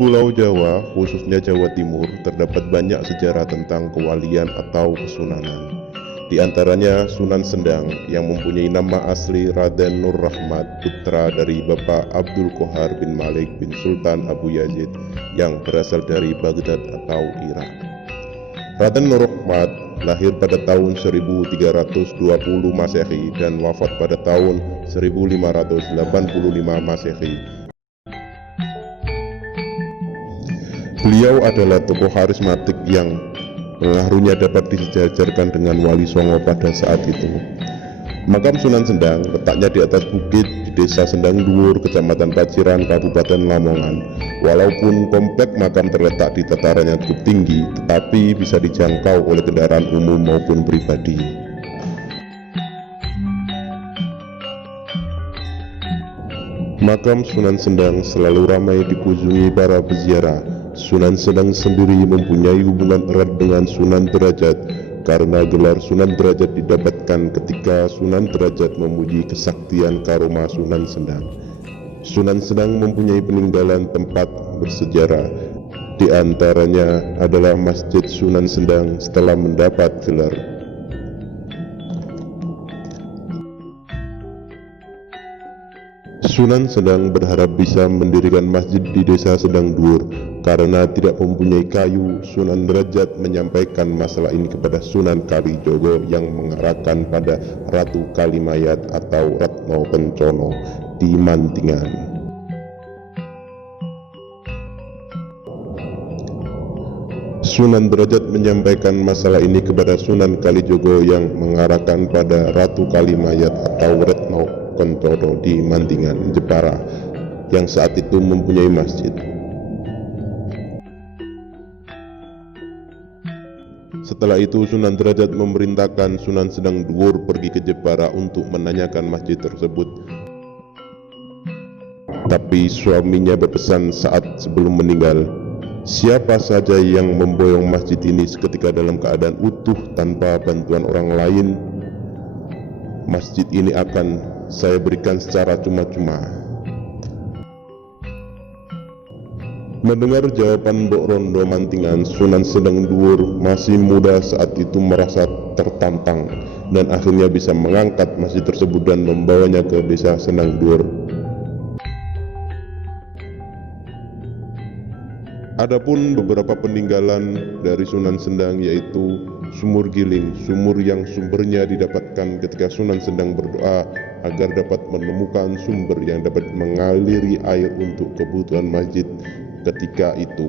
Pulau Jawa, khususnya Jawa Timur, terdapat banyak sejarah tentang kewalian atau kesunanan. Di antaranya Sunan Sendang yang mempunyai nama asli Raden Nur Rahmat, putra dari Bapak Abdul Qohar bin Malik bin Sultan Abu Yazid yang berasal dari Baghdad atau Irak. Raden Nur Rahmat lahir pada tahun 1320 Masehi dan wafat pada tahun 1585 Masehi. Beliau adalah tokoh karismatik yang pengaruhnya dapat disejajarkan dengan Wali Songo pada saat itu. Makam Sunan Sendang letaknya di atas bukit di Desa Sendang Dhuwur, Kecamatan Paciran, Kabupaten Lamongan. Walaupun komplek makam terletak di dataran yang cukup tinggi, tetapi bisa dijangkau oleh kendaraan umum maupun pribadi. Makam Sunan Sendang selalu ramai dikunjungi para peziarah. Sunan Sendang sendiri mempunyai hubungan erat dengan Sunan Derajat karena gelar Sunan Derajat didapatkan ketika Sunan Derajat memuji kesaktian karoma Sunan Sendang. Sunan Sendang mempunyai peninggalan tempat bersejarah. Di antaranya adalah Masjid Sunan Sendang setelah mendapat gelar. Sunan Sendang berharap bisa mendirikan masjid di Desa Sendang Dhuwur. Karena tidak mempunyai kayu, Sunan Derajat menyampaikan masalah ini kepada Sunan Kalijogo yang mengarahkan pada Ratu Kalimayat atau Ratno Kencono di Mantingan. Sunan Derajat menyampaikan masalah ini kepada Sunan Kalijogo yang mengarahkan pada Ratu Kalimayat atau Ratno Kencono di Mantingan, Jepara, yang saat itu mempunyai masjid. Setelah itu Sunan Derajat memerintahkan Sunan Sendang Dhuwur pergi ke Jepara untuk menanyakan masjid tersebut. Tapi suaminya berpesan saat sebelum meninggal, siapa saja yang memboyong masjid ini seketika dalam keadaan utuh tanpa bantuan orang lain, masjid ini akan saya berikan secara cuma-cuma. Mendengar jawaban Mbok Rondo Mantingan, Sunan Sendang Dhuwur masih muda saat itu merasa tertantang dan akhirnya bisa mengangkat masjid tersebut dan membawanya ke Desa Sendang Dhuwur. Adapun beberapa peninggalan dari Sunan Sendang yaitu Sumur Giling, sumur yang sumbernya didapatkan ketika Sunan Sendang berdoa agar dapat menemukan sumber yang dapat mengaliri air untuk kebutuhan masjid ketika itu.